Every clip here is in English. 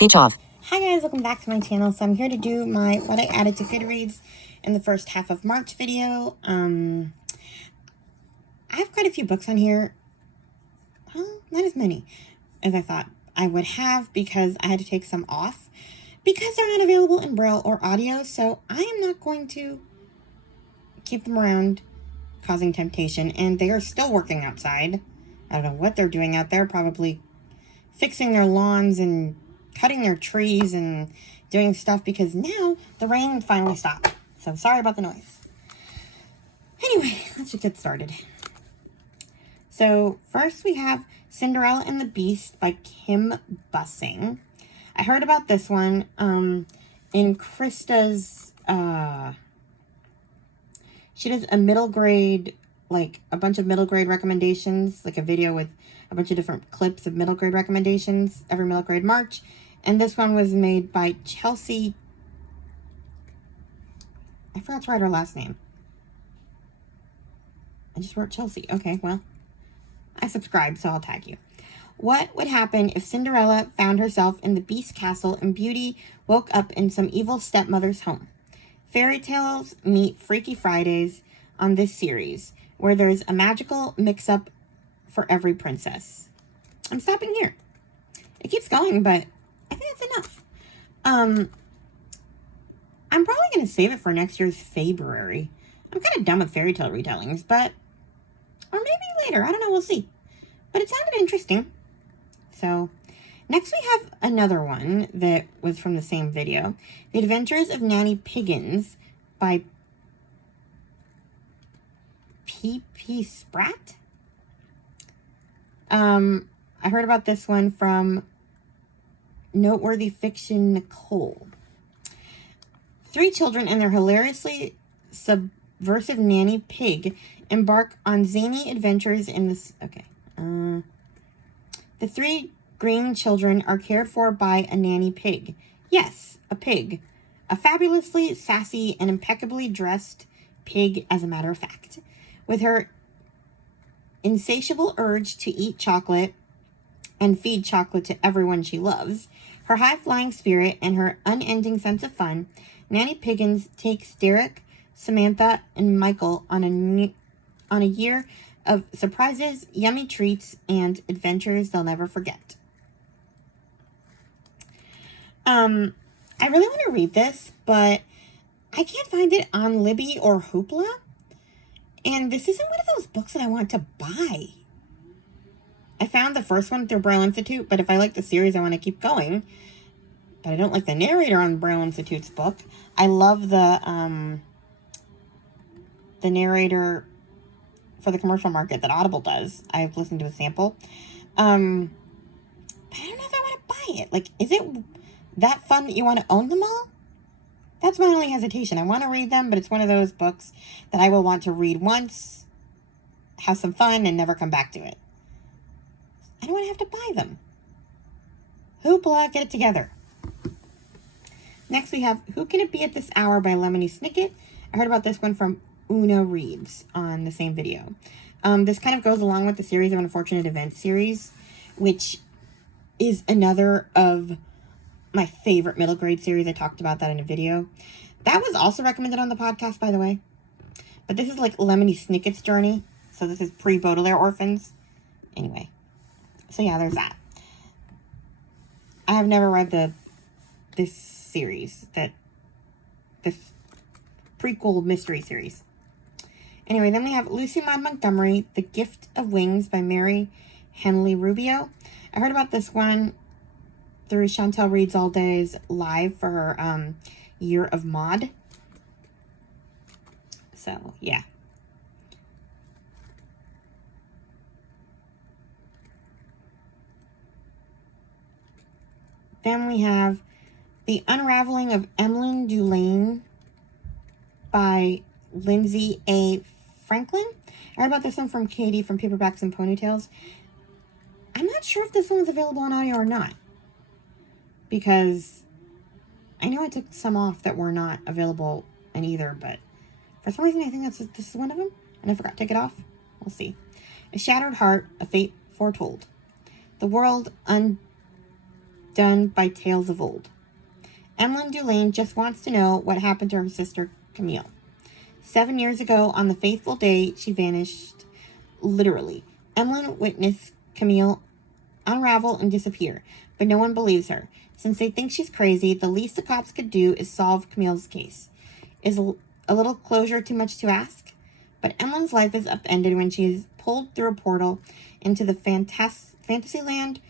Speech off. Hi guys, welcome back to my channel. So I'm here to do my what I added to Goodreads in the first half of March video. I have quite a few books on here. Well, not as many as I thought I would have because I had to take some off because they're not available in Braille or audio. So I am not going to keep them around causing temptation. And they are still working outside. I don't know what they're doing out there. Probably fixing their lawns and cutting their trees and doing stuff because now the rain finally stopped. So sorry about the noise. Anyway, let's just get started. So first we have Cinderella and the Beast by Kim Bussing. I heard about this one in Krista's, she does a middle grade, like a bunch of middle grade recommendations, like a video with a bunch of different clips of middle grade recommendations every middle grade March. And this one was made by Chelsea. I forgot to write her last name. I just wrote Chelsea. Okay, well, I subscribed, so I'll tag you. What would happen if Cinderella found herself in the Beast Castle and Beauty woke up in some evil stepmother's home? Fairy tales meet Freaky Fridays on this series, where there's a magical mix-up for every princess. I'm stopping here. It keeps going, but I think that's enough. I'm probably going to save it for next year's February. I'm kind of done with fairy tale retellings, but, or maybe later. I don't know. We'll see. But it sounded interesting. So, next we have another one that was from the same video. The Adventures of Nanny Piggins by P.P. Spratt. I heard about this one from Noteworthy Fiction Nicole. 3 children and their hilariously subversive nanny Pig embark on zany adventures in this. Okay. The 3 green children are cared for by a nanny pig. Yes, a pig. A fabulously sassy and impeccably dressed pig, as a matter of fact. With her insatiable urge to eat chocolate and feed chocolate to everyone she loves, her high-flying spirit, and her unending sense of fun, Nanny Piggins takes Derek, Samantha, and Michael on a year of surprises, yummy treats, and adventures they'll never forget. I really want to read this, but I can't find it on Libby or Hoopla. And this isn't one of those books that I want to buy. I found the first one through Braille Institute, but if I like the series, I want to keep going. But I don't like the narrator on Braille Institute's book. I love the narrator for the commercial market that Audible does. I've listened to a sample. But I don't know if I want to buy it. Like, is it that fun that you want to own them all? That's my only hesitation. I want to read them, but it's one of those books that I will want to read once, have some fun, and never come back to it. I don't want to have to buy them. Hoopla, get it together. Next we have Who Can It Be at This Hour by Lemony Snicket. I heard about this one from Una Reeves on the same video. This kind of goes along with the series of Unfortunate Events series, which is another of my favorite middle grade series. I talked about that in a video. That was also recommended on the podcast, by the way. But this is like Lemony Snicket's journey. So this is pre-Baudelaire Orphans. Anyway. So yeah, there's that. I have never read this series, this prequel mystery series. Anyway, then we have Lucy Maud Montgomery, The Gift of Wings by Mary Henley Rubio. I heard about this one through Chantel Reads All Days live for her Year of Maud. So, yeah. Then we have The Unraveling of Emmeline Dulaine by Lindsay A. Franklin. I heard about this one from Katie from Paperbacks and Ponytails. I'm not sure if this one's available on audio or not, because I know I took some off that were not available in either, but for some reason I think this is one of them, and I forgot to take it off. We'll see. A Shattered Heart, A Fate Foretold. The world done by tales of old. Emmeline Dulaine just wants to know what happened to her sister Camille. 7 years ago, on the fateful day, she vanished, literally. Emmeline witnessed Camille unravel and disappear, but no one believes her. Since they think she's crazy, the least the cops could do is solve Camille's case. Is a little closure too much to ask? But Emmeline's life is upended when she is pulled through a portal into the fantasy land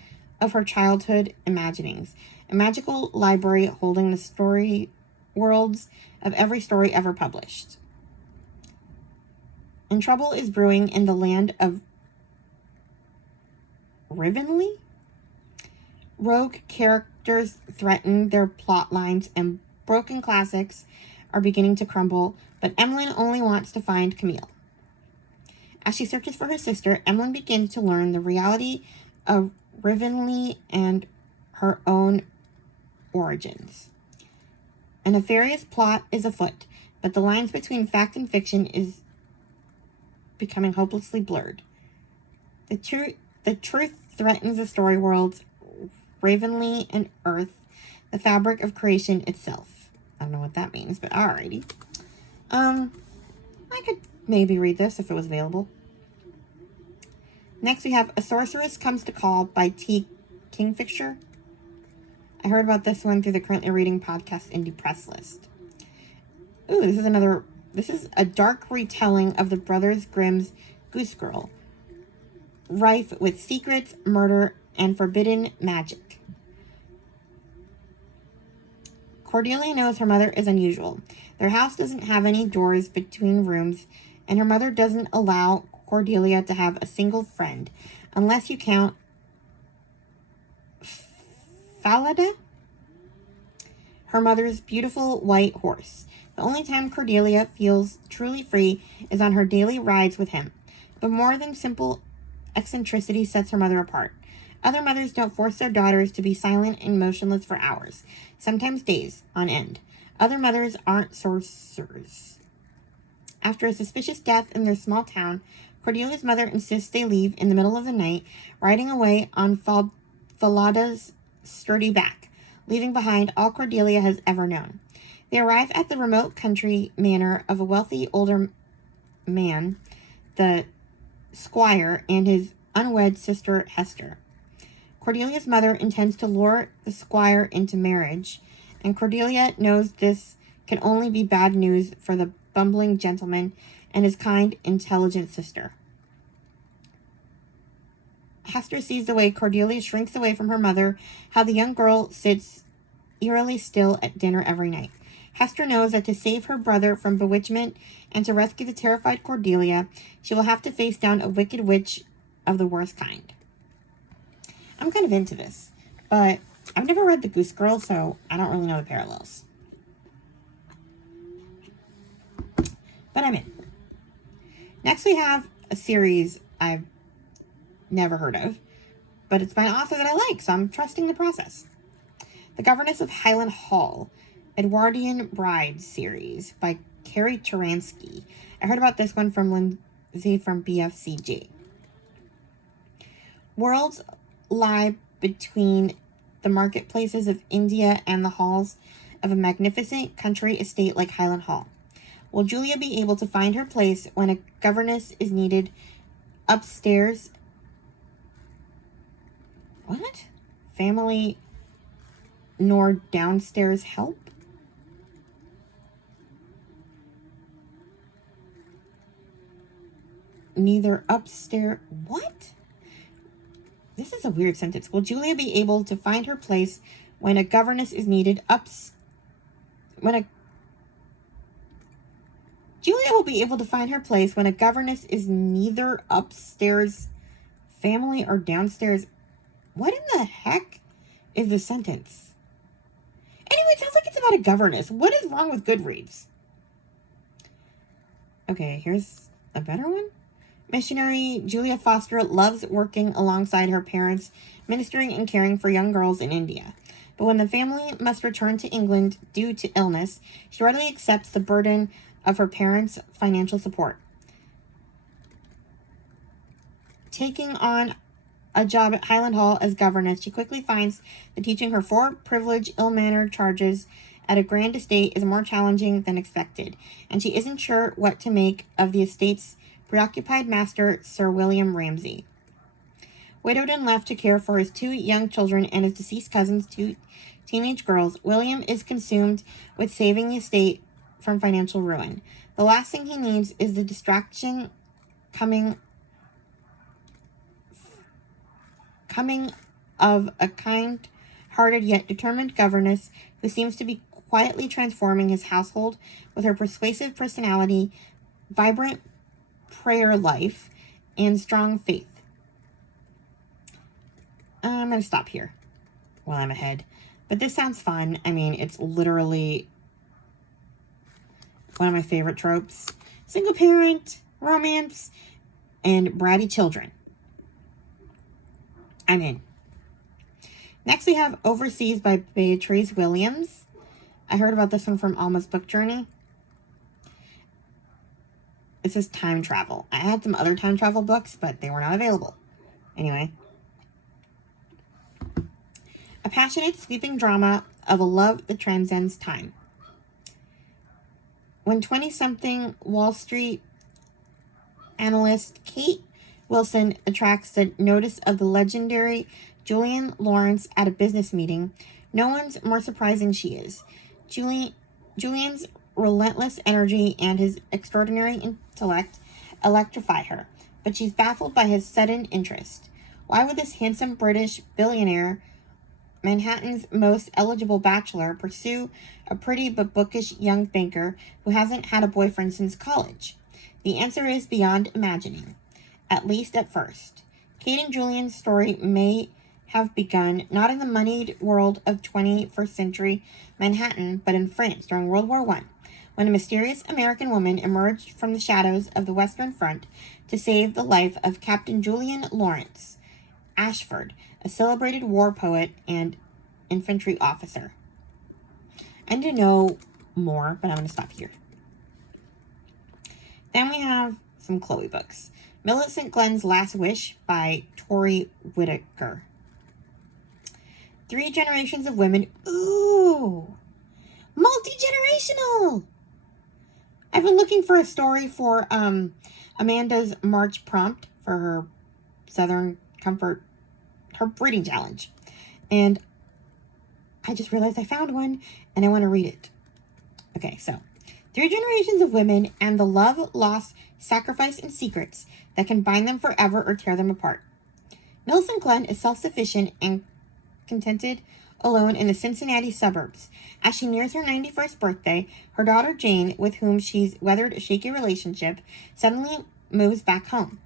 of her childhood imaginings. A magical library holding the story worlds of every story ever published. And trouble is brewing in the land of Rivenly. Rogue characters threaten their plot lines, and broken classics are beginning to crumble, but Emmeline only wants to find Camille. As she searches for her sister, Emmeline begins to learn the reality of Rivenly and her own origins. A nefarious plot is afoot, but the lines between fact and fiction is becoming hopelessly blurred. The truth threatens the story worlds, Ravenly and Earth, the fabric of creation itself. I don't know what that means, but alrighty. I could maybe read this if it was available. Next we have A Sorceress Comes to Call by T. Kingfisher. I heard about this one through the Currently Reading podcast Indie Press List. Ooh, this is a dark retelling of the Brothers Grimm's Goose Girl, rife with secrets, murder, and forbidden magic. Cordelia knows her mother is unusual. Their house doesn't have any doors between rooms, and her mother doesn't allow Cordelia to have a single friend, unless you count Falada, her mother's beautiful white horse. The only time Cordelia feels truly free is on her daily rides with him. But more than simple eccentricity sets her mother apart. Other mothers don't force their daughters to be silent and motionless for hours, sometimes days on end. Other mothers aren't sorcerers. After a suspicious death in their small town, Cordelia's mother insists they leave in the middle of the night, riding away on Falada's sturdy back, leaving behind all Cordelia has ever known. They arrive at the remote country manor of a wealthy older man, the squire, and his unwed sister Hester. Cordelia's mother intends to lure the squire into marriage, and Cordelia knows this can only be bad news for the bumbling gentleman and his kind, intelligent sister. Hester sees the way Cordelia shrinks away from her mother, how the young girl sits eerily still at dinner every night. Hester knows that to save her brother from bewitchment and to rescue the terrified Cordelia, she will have to face down a wicked witch of the worst kind. I'm kind of into this, but I've never read The Goose Girl, so I don't really know the parallels. But I'm in. Next we have a series I've never heard of, but it's by an author that I like, so I'm trusting the process. The Governess of Highland Hall, Edwardian Bride series by Carrie Taransky. I heard about this one from Lindsay from BFCG. Worlds lie between the marketplaces of India and the halls of a magnificent country estate like Highland Hall. Will Julia be able to find her place when a governess is needed upstairs? What? Family nor downstairs help? Neither upstairs... What? This is a weird sentence. Will Julia be able to find her place when a governess is needed Julia will be able to find her place when a governess is neither upstairs family or downstairs... What in the heck is the sentence? Anyway, it sounds like it's about a governess. What is wrong with Goodreads? Okay, here's a better one. Missionary Julia Foster loves working alongside her parents, ministering and caring for young girls in India. But when the family must return to England due to illness, she readily accepts the burden of her parents' financial support. Taking on a job at Highland Hall as governess, she quickly finds that teaching her 4 privileged, ill-mannered charges at a grand estate is more challenging than expected, and she isn't sure what to make of the estate's preoccupied master, Sir William Ramsay. Widowed and left to care for his 2 young children and his deceased cousin's 2 teenage girls, William is consumed with saving the estate from financial ruin. The last thing he needs is the distraction coming of a kind-hearted yet determined governess who seems to be quietly transforming his household with her persuasive personality, vibrant prayer life, and strong faith. I'm going to stop here while I'm ahead. But this sounds fun. I mean, it's literally one of my favorite tropes. Single parent, romance, and bratty children. I'm in. Next we have Overseas by Beatrice Williams. I heard about this one from Alma's Book Journey. It says time travel. I had some other time travel books, but they were not available. Anyway. A passionate, sweeping drama of a love that transcends time. When 20-something Wall Street analyst Kate Wilson attracts the notice of the legendary Julian Lawrence at a business meeting, no one's more surprised than she is. Julian's relentless energy and his extraordinary intellect electrify her, but she's baffled by his sudden interest. Why would this handsome British billionaire, Manhattan's most eligible bachelor, pursue a pretty but bookish young banker who hasn't had a boyfriend since college? The answer is beyond imagining, at least at first. Kate and Julian's story may have begun not in the moneyed world of 21st century Manhattan, but in France during World War I, when a mysterious American woman emerged from the shadows of the Western Front to save the life of Captain Julian Lawrence Ashford, a celebrated war poet and infantry officer. I need to know more, but I'm going to stop here. Then we have some Chloe books. Millicent Glenn's Last Wish by Tori Whitaker. 3 generations of women. Ooh! Multi-generational! I've been looking for a story for Amanda's March prompt for her Southern Comfort, her reading challenge. And I just realized I found one, and I want to read it. Okay, so 3 generations of women and the love, loss, sacrifice, and secrets that can bind them forever or tear them apart. Millicent Glenn is self-sufficient and contented alone in the Cincinnati suburbs. As she nears her 91st birthday, her daughter Jane, with whom she's weathered a shaky relationship, suddenly moves back home.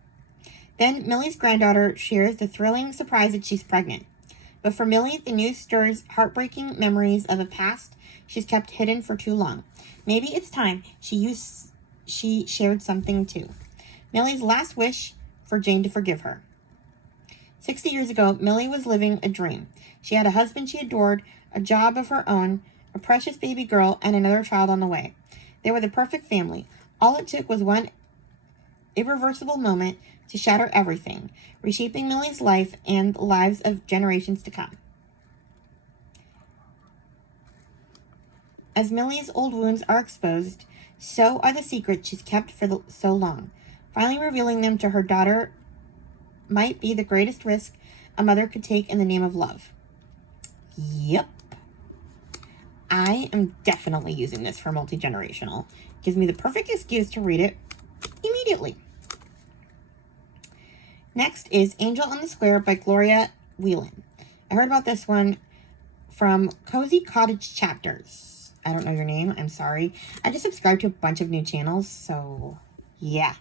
Then Millie's granddaughter shares the thrilling surprise that she's pregnant. But for Millie, the news stirs heartbreaking memories of a past she's kept hidden for too long. Maybe it's time she shared something too. Millie's last wish for Jane to forgive her. 60 years ago, Millie was living a dream. She had a husband she adored, a job of her own, a precious baby girl, and another child on the way. They were the perfect family. All it took was one irreversible moment to shatter everything, reshaping Millie's life and the lives of generations to come. As Millie's old wounds are exposed, so are the secrets she's kept for so long. Finally revealing them to her daughter might be the greatest risk a mother could take in the name of love. Yep. I am definitely using this for multi-generational. Gives me the perfect excuse to read it immediately. Next is Angel on the Square by Gloria Whelan. I heard about this one from Cozy Cottage Chapters. I don't know your name. I'm sorry. I just subscribed to a bunch of new channels, so yeah.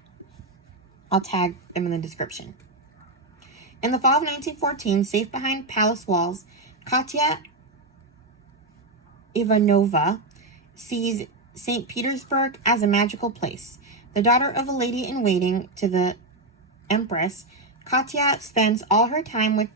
I'll tag them in the description. In the fall of 1914, safe behind palace walls, Katya Ivanova sees St. Petersburg as a magical place. The daughter of a lady-in-waiting to the Empress, Katya spends all her time with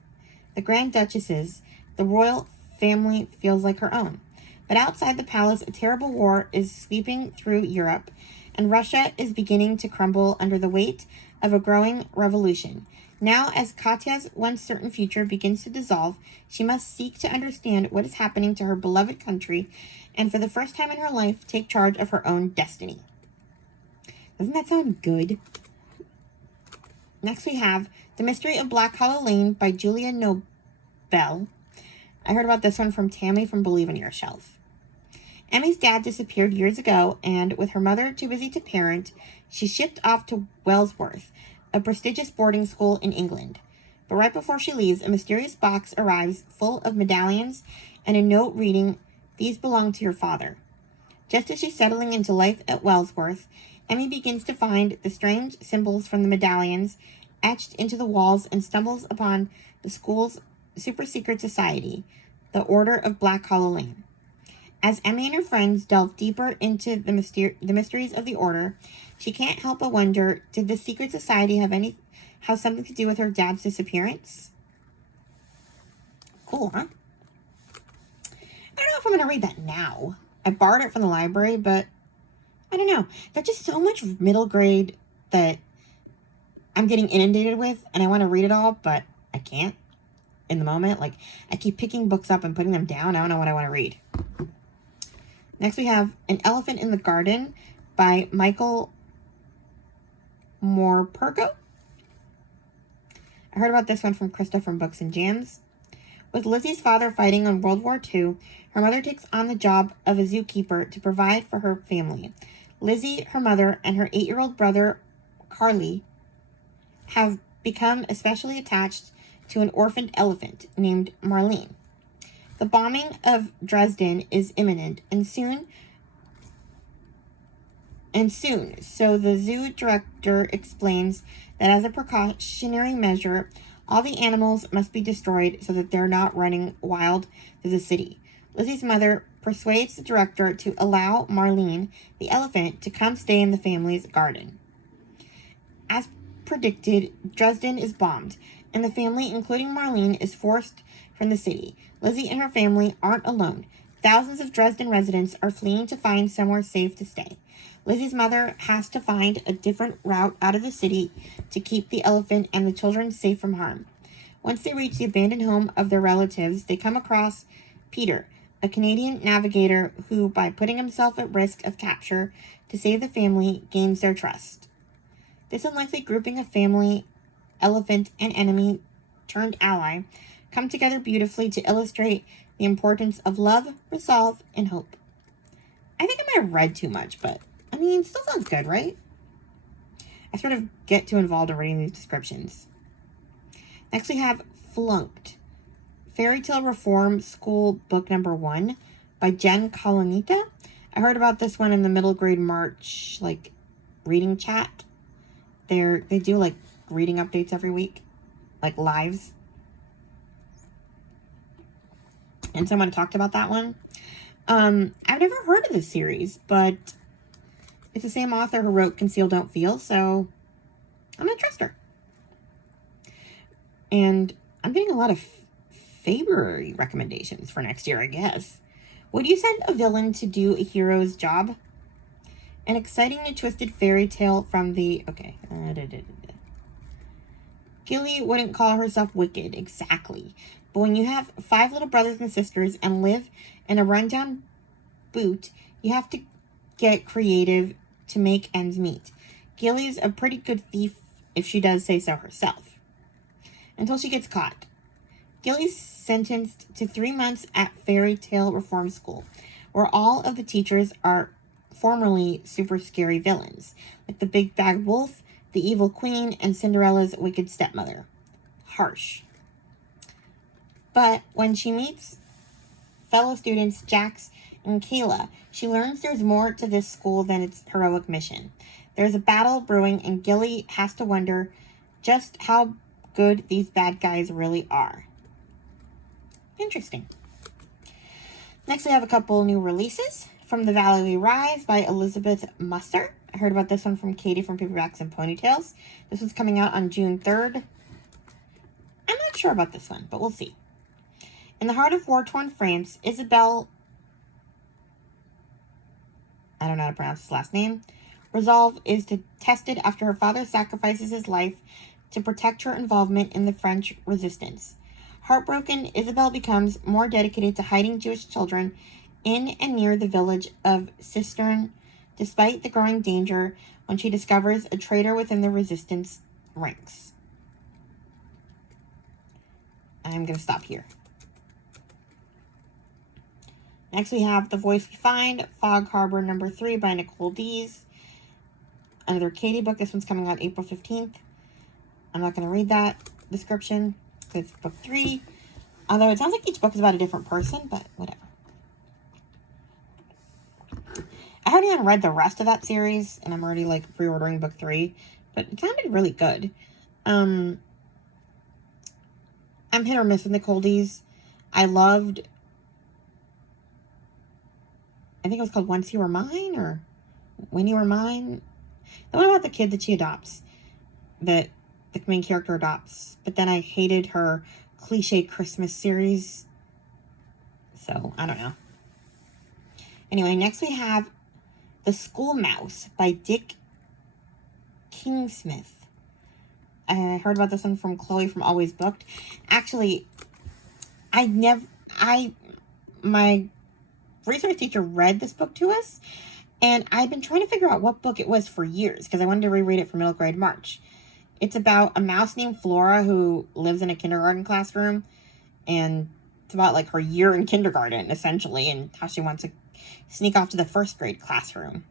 the Grand Duchesses. The royal family feels like her own. But outside the palace, a terrible war is sweeping through Europe, and Russia is beginning to crumble under the weight of a growing revolution. Now, as Katya's once certain future begins to dissolve, she must seek to understand what is happening to her beloved country and, for the first time in her life, take charge of her own destiny. Doesn't that sound good? Next, we have The Mystery of Black Hollow Lane by Julia Nobel. I heard about this one from Tammy from Believe on Your Shelf. Emmy's dad disappeared years ago, and with her mother too busy to parent, she shipped off to Wellsworth, a prestigious boarding school in England. But right before she leaves, a mysterious box arrives full of medallions and a note reading, "These belong to your father." Just as she's settling into life at Wellsworth, Emmy begins to find the strange symbols from the medallions etched into the walls and stumbles upon the school's super-secret society, the Order of Black Hollow Lane. As Emmy and her friends delve deeper into the mysteries of the Order, she can't help but wonder, did the secret society have something to do with her dad's disappearance? Cool, huh? I don't know if I'm going to read that now. I borrowed it from the library, but I don't know. There's just so much middle grade that I'm getting inundated with, and I want to read it all, but I can't in the moment. Like, I keep picking books up and putting them down. I don't know what I want to read. Next, we have An Elephant in the Garden by Michael Morpurgo. I heard about this one from Krista from Books and Jams. With Lizzie's father fighting in World War II, her mother takes on the job of a zookeeper to provide for her family. Lizzie, her mother, and her 8-year-old brother, Carly, have become especially attached to an orphaned elephant named Marlene. The bombing of Dresden is imminent, and soon, so the zoo director explains that as a precautionary measure, all the animals must be destroyed so that they're not running wild through the city. Lizzie's mother persuades the director to allow Marlene, the elephant, to come stay in the family's garden. As predicted, Dresden is bombed, and the family, including Marlene, is forced from the city. Lizzie and her family aren't alone. Thousands of Dresden residents are fleeing to find somewhere safe to stay. Lizzie's mother has to find a different route out of the city to keep the elephant and the children safe from harm. Once they reach the abandoned home of their relatives, they come across Peter, a Canadian navigator who, by putting himself at risk of capture to save the family, gains their trust. This unlikely grouping of family, elephant, and enemy turned ally come together beautifully to illustrate the importance of love, resolve, and hope. I think I might have read too much, but I mean, still sounds good, right? I sort of get too involved in reading these descriptions. Next, we have Flunked, Fairy Tale Reform School Book Number 1 by Jen Colonita. I heard about this one in the middle grade March, reading chat. They do, reading updates every week, lives. And someone talked about that one. I've never heard of this series, but it's the same author who wrote Conceal Don't Feel, so I'm going to trust her. And I'm getting a lot of February recommendations for next year, I guess. Would you send a villain to do a hero's job? An exciting and twisted fairy tale from the... Gilly wouldn't call herself wicked, exactly. But when you have 5 little brothers and sisters and live in a rundown boot, you have to get creative to make ends meet. Gilly's a pretty good thief if she does say so herself. Until she gets caught. Gilly's sentenced to 3 months at Fairy Tale Reform School, where all of the teachers are formerly super scary villains, like the Big Bad Wolf, the Evil Queen, and Cinderella's wicked stepmother. Harsh. But when she meets fellow students Jax and Kayla, she learns there's more to this school than its heroic mission. There's a battle brewing, and Gilly has to wonder just how good these bad guys really are. Interesting. Next, we have a couple new releases. From the Valley We Rise by Elizabeth Musser. I heard about this one from Katie from Paperbacks and Ponytails. This one's coming out on June 3rd. I'm not sure about this one, but we'll see. In the heart of war-torn France, Isabelle, I don't know how to pronounce his last name, resolve is tested after her father sacrifices his life to protect her involvement in the French resistance. Heartbroken, Isabel becomes more dedicated to hiding Jewish children in and near the village of Cistern, despite the growing danger when she discovers a traitor within the resistance ranks. I'm going to stop here. Next we have The Voice We Find, Fog Harbor number 3 by Nicole Dees. Another Katie book. This one's coming out April 15th. I'm not going to read that description because it's book 3. Although it sounds like each book is about a different person, but whatever. I haven't even read the rest of that series, and I'm already like pre-ordering book 3, but it sounded really good. I'm hit or miss with Nicole Dees. I loved, I think it was called Once You Were Mine, or When You Were Mine. The one about the kid that she adopts, that the main character adopts. But then I hated her cliche Christmas series. So, I don't know. Anyway, next we have The School Mouse by Dick Kingsmith. I heard about this one from Chloe from Always Booked. Actually, my research teacher read this book to us, and I've been trying to figure out what book it was for years, because I wanted to reread it for middle grade March. It's about a mouse named Flora who lives in a kindergarten classroom, and it's about like her year in kindergarten, essentially, and how she wants to sneak off to the first grade classroom.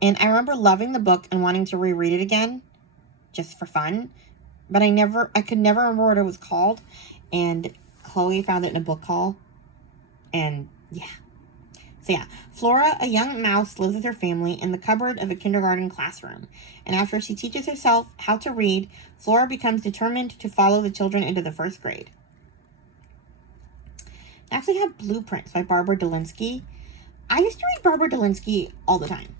And I remember loving the book and wanting to reread it again, just for fun, but I could never remember what it was called, and Chloe found it in a book haul, and yeah. So yeah, Flora, a young mouse, lives with her family in the cupboard of a kindergarten classroom. And after she teaches herself how to read, Flora becomes determined to follow the children into the first grade. Next we have Blueprints by Barbara Delinsky. I used to read Barbara Delinsky all the time.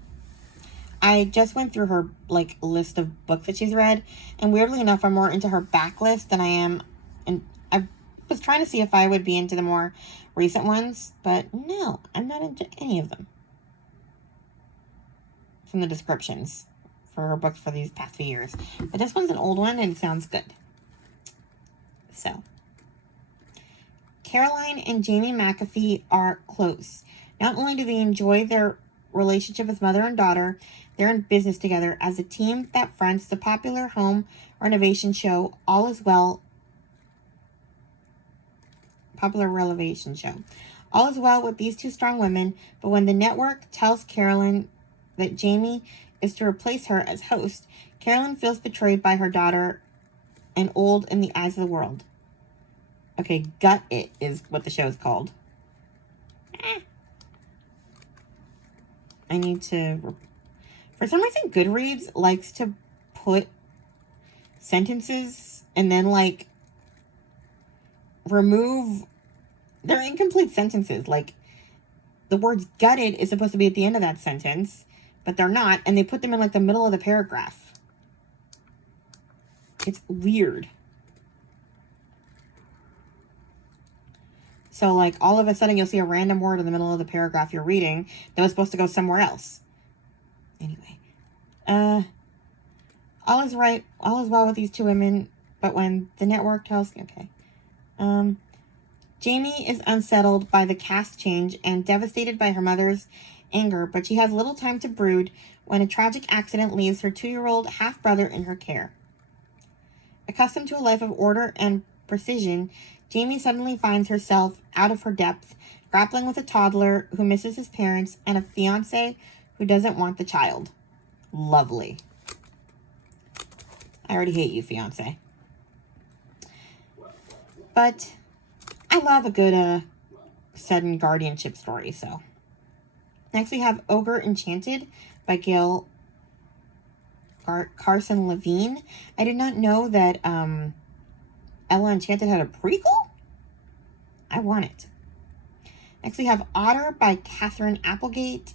I just went through her like list of books that she's read, and weirdly enough, I'm more into her backlist than I am, and I was trying to see if I would be into the more recent ones, but no, I'm not into any of them from the descriptions for her books for these past few years. But this one's an old one and it sounds good. So, Caroline and Jamie McAfee are close. Not only do they enjoy their relationship as mother and daughter, they're in business together as a team that fronts the popular home renovation show All Is Well. Popular renovation show. All is well with these two strong women, but when the network tells Carolyn that Jamie is to replace her as host, Carolyn feels betrayed by her daughter and old in the eyes of the world. Okay, Gut It is what the show is called. I need to... For some reason, Goodreads likes to put sentences and then, like, remove... They're incomplete sentences. Like, the words gutted is supposed to be at the end of that sentence, but they're not, and they put them in, like, the middle of the paragraph. It's weird. So, like, all of a sudden you'll see a random word in the middle of the paragraph you're reading that was supposed to go somewhere else. Anyway. All is well with these two women, but when the network tells... Okay. Jamie is unsettled by the cast change and devastated by her mother's anger, but she has little time to brood when a tragic accident leaves her 2-year-old half-brother in her care. Accustomed to a life of order and precision, Jamie suddenly finds herself out of her depth, grappling with a toddler who misses his parents and a fiancé who doesn't want the child. Lovely. I already hate you, fiancé. But I love a good sudden guardianship story, so. Next we have Ogre Enchanted by Gail Carson Levine. I did not know that Ella Enchanted had a prequel. I want it. Next we have Otter by Catherine Applegate.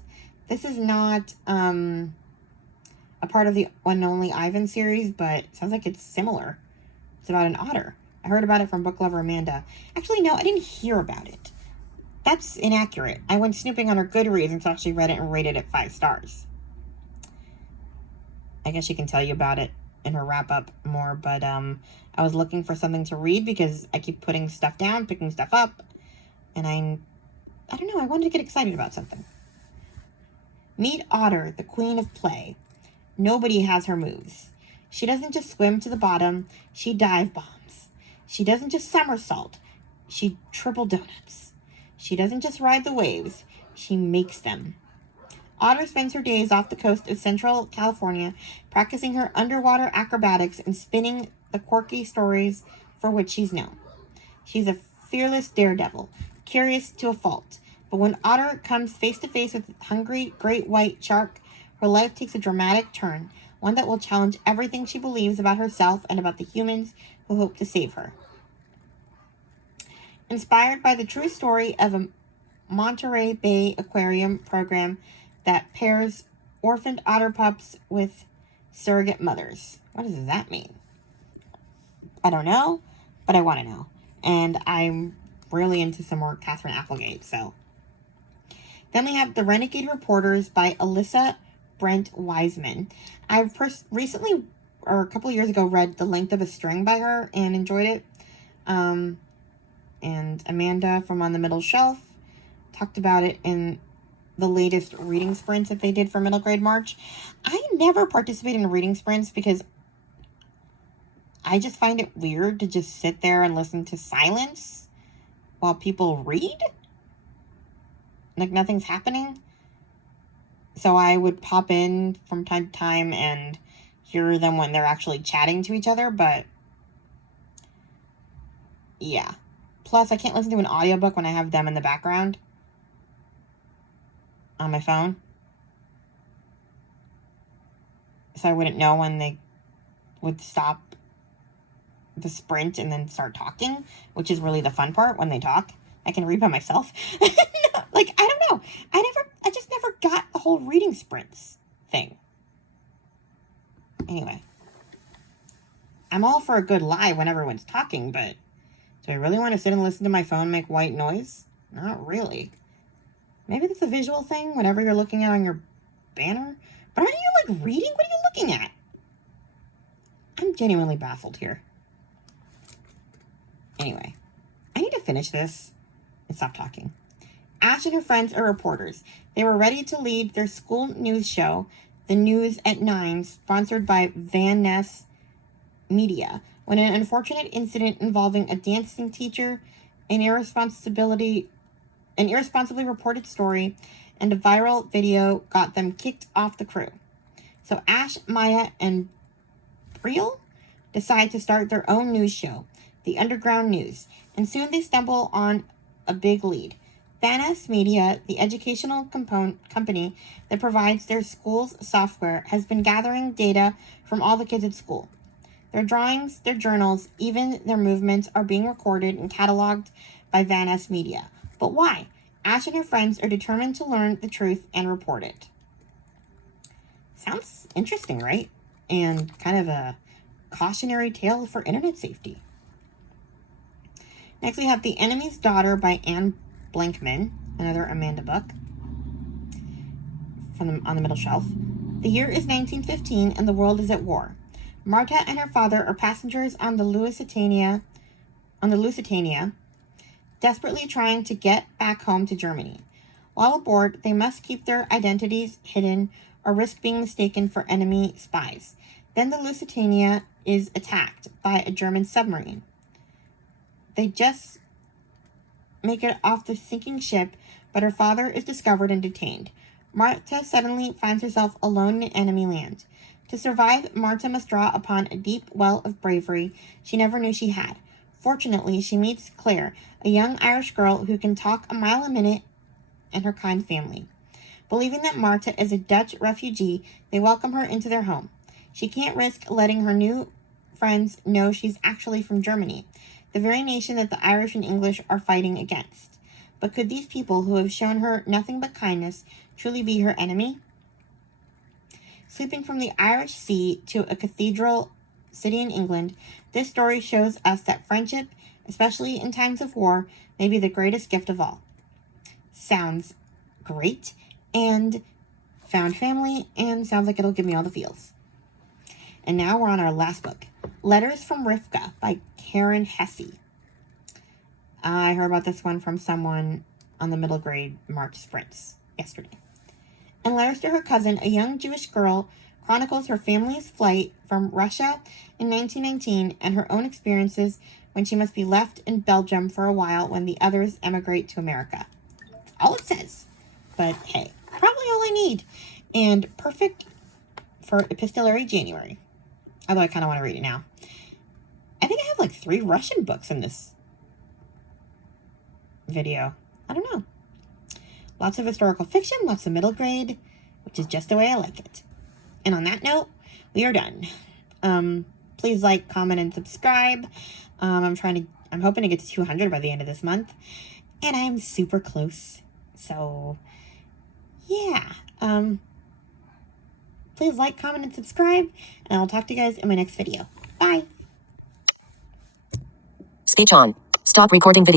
This is not a part of the One and Only Ivan series, but it sounds like it's similar. It's about an otter. I heard about it from book lover Amanda. Actually, no, I didn't hear about it. That's inaccurate. I went snooping on her Goodreads and actually read it and rated it 5 stars. I guess she can tell you about it in her wrap up more, but I was looking for something to read because I keep putting stuff down, picking stuff up, and I don't know, I wanted to get excited about something. Meet Otter, the queen of play. Nobody has her moves. She doesn't just swim to the bottom, she dive bombs. She doesn't just somersault, she triple donuts. She doesn't just ride the waves, she makes them. Otter spends her days off the coast of Central California practicing her underwater acrobatics and spinning the quirky stories for which she's known. She's a fearless daredevil, curious to a fault. But when Otter comes face to face with hungry great white shark, her life takes a dramatic turn, one that will challenge everything she believes about herself and about the humans who hope to save her. Inspired by the true story of a Monterey Bay Aquarium program that pairs orphaned otter pups with surrogate mothers. What does that mean? I don't know, but I want to know. And I'm really into some more Catherine Applegate, so. Then we have The Renegade Reporters by Alyssa Brent Wiseman. I recently, or a couple years ago, read The Length of a String by her and enjoyed it. And Amanda from On the Middle Shelf talked about it in the latest reading sprints that they did for middle grade March. I never participate in reading sprints because I just find it weird to just sit there and listen to silence while people read. Like nothing's happening. So I would pop in from time to time and hear them when they're actually chatting to each other, but yeah. Plus, I can't listen to an audiobook when I have them in the background on my phone. So I wouldn't know when they would stop the sprint and then start talking, which is really the fun part when they talk. I can read by myself. Like, I don't know. I just never got the whole reading sprints thing. Anyway. I'm all for a good lie when everyone's talking, but do I really want to sit and listen to my phone make white noise? Not really. Maybe that's a visual thing, whatever you're looking at on your banner. But aren't you, like, reading? What are you looking at? I'm genuinely baffled here. Anyway, I need to finish this and stop talking. Ash and her friends are reporters. They were ready to lead their school news show, The News at 9, sponsored by Van Ness Media, when an unfortunate incident involving a dancing teacher, an irresponsibly reported story, and a viral video got them kicked off the crew. So Ash, Maya, and Briel decide to start their own news show, The Underground News, and soon they stumble on a big lead. Vanas Media, the educational company that provides their school's software, has been gathering data from all the kids at school. Their drawings, their journals, even their movements are being recorded and cataloged by Vanas Media. But why? Ash and her friends are determined to learn the truth and report it. Sounds interesting, right? And kind of a cautionary tale for internet safety. Next we have The Enemy's Daughter by Anne Blankman, another Amanda book from On the Middle Shelf. The year is 1915 and the world is at war. Marta and her father are passengers on the Lusitania, desperately trying to get back home to Germany. While aboard, they must keep their identities hidden or risk being mistaken for enemy spies. Then the Lusitania is attacked by a German submarine. They just make it off the sinking ship, but her father is discovered and detained. Marta suddenly finds herself alone in enemy land. To survive, Marta must draw upon a deep well of bravery she never knew she had. Fortunately, she meets Claire, a young Irish girl who can talk a mile a minute, and her kind family. Believing that Marta is a Dutch refugee, they welcome her into their home. She can't risk letting her new friends know she's actually from Germany, the very nation that the Irish and English are fighting against. But could these people, who have shown her nothing but kindness, truly be her enemy? Sweeping from the Irish Sea to a cathedral city in England, this story shows us that friendship, especially in times of war, may be the greatest gift of all. Sounds great, and found family, and sounds like it'll give me all the feels. And now we're on our last book, Letters from Rivka by Karen Hesse. I heard about this one from someone on the middle grade March sprints yesterday. In Letters to her cousin, a young Jewish girl chronicles her family's flight from Russia in 1919 and her own experiences when she must be left in Belgium for a while when the others emigrate to America. That's all it says. But hey, probably all I need. And perfect for Epistolary January. Although I kind of want to read it now. I think I have like 3 Russian books in this video. I don't know. Lots of historical fiction, lots of middle grade, which is just the way I like it. And on that note, we are done. Please like, comment, and subscribe. I'm hoping to get to 200 by the end of this month. And I'm super close. So, yeah. Please like, comment, and subscribe. And I'll talk to you guys in my next video. Bye. Speech on. Stop recording video.